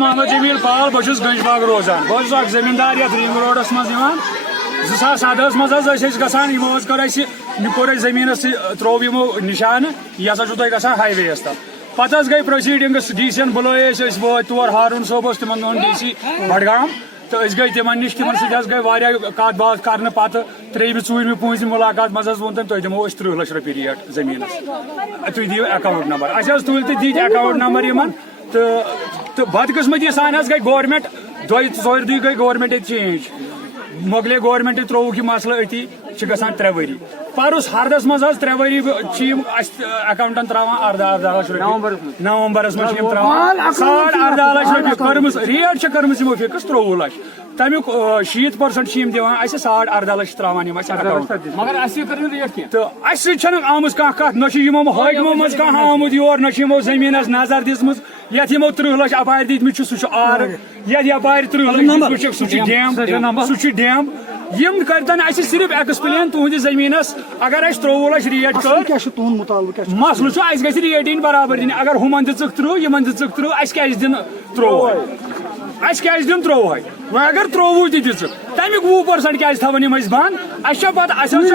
मोहम्मद जमील पाल बहुत गंजबाग रोजान बहुत जमींदार ये रिंग रोडस मज 2017 मज कोर जमीन त्रोव यमो निशान यह हसा तुम हाईवेस तक पत गई प्रोसीडिंग्स डी सी बुलोए वो तौर हारून सोब तिम डी सी बडगाम तो गई तिम नश तिम गई कत बात कर पे 3 4 5 मुलाकात मज वो तुम दिमो 30 लाख रुपये रेट जमीन तुम दिव अकाउंट नंबर तुल तो दी अकाउंट नंबर तो बदकिस्मती सान गई गवर्नमेंट 2 गई गवर्नमेंट चेंज मोगले गवर्नमेंट त्रोक यह मसल अति गसान 3 वरी परस हरदस मज 3 वरी अकाउंटन त्रावान 18 लाख रुपये नवंबरस मज त्रावान 18 लाख रुपये रेट कर्म फिक्स 23 लाख तमिक 60% दिवान 18 लाख त्रावान मगर रेट तो आमुत कह नमो हाकमो मज आमुत योर नमो जमीन नजर दिम ये 30 लाख अपार दित सह आर ये यपार 30 लाख सह डैम यम करतन सिर्फ एक्सप्लेन तुहद जमीनस अगर 23 लाख रेट कर मसल गि रेट इन बराबर दिन अगर हुमन दिख 3 यमन दिख 3 क्या दिन 23 क्या दिन 23 वो अगर 23 दिख तमिक 20% क्या थवन बंद पे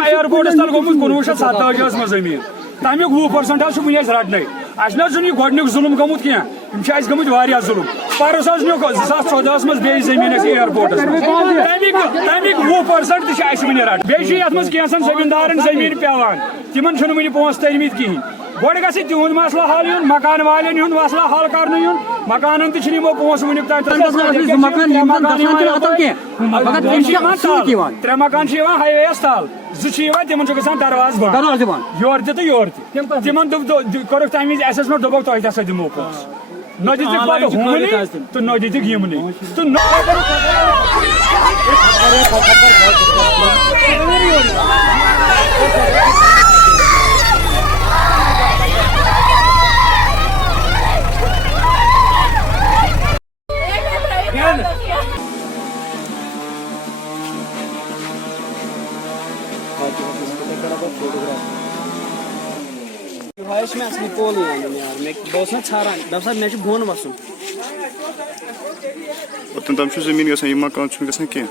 एयरपोर्टस तल गोमुत 1987 मज जमीन तमिक 20% वह रटन यह गोडनुक जुलम गोमुत कह गमुत जुलम परस न्यूक 2014 मज बे जमीन एयरपोर्टस तमिक 20% वन रट बे मज कैसन जमींदारन जमीन पेवान तिमन वन पोस तरिमित कहें गोड़ ग तिहद मसला हल यून मकान वालन हूं मसला हल कर मकान तमो पोस वन 3 मकान हाईवेस तल 2 तिम दरवाज बंद योर तो योर तिम कोर तम वि असेसमेंट दोपक तुम हसा दिमो पोस न दिख तो न दिख यमन तो मैं असली पोल यार मैं बहुत छारान दफा मे बोन वसन तम जमीन गसान यह मकान गसान कह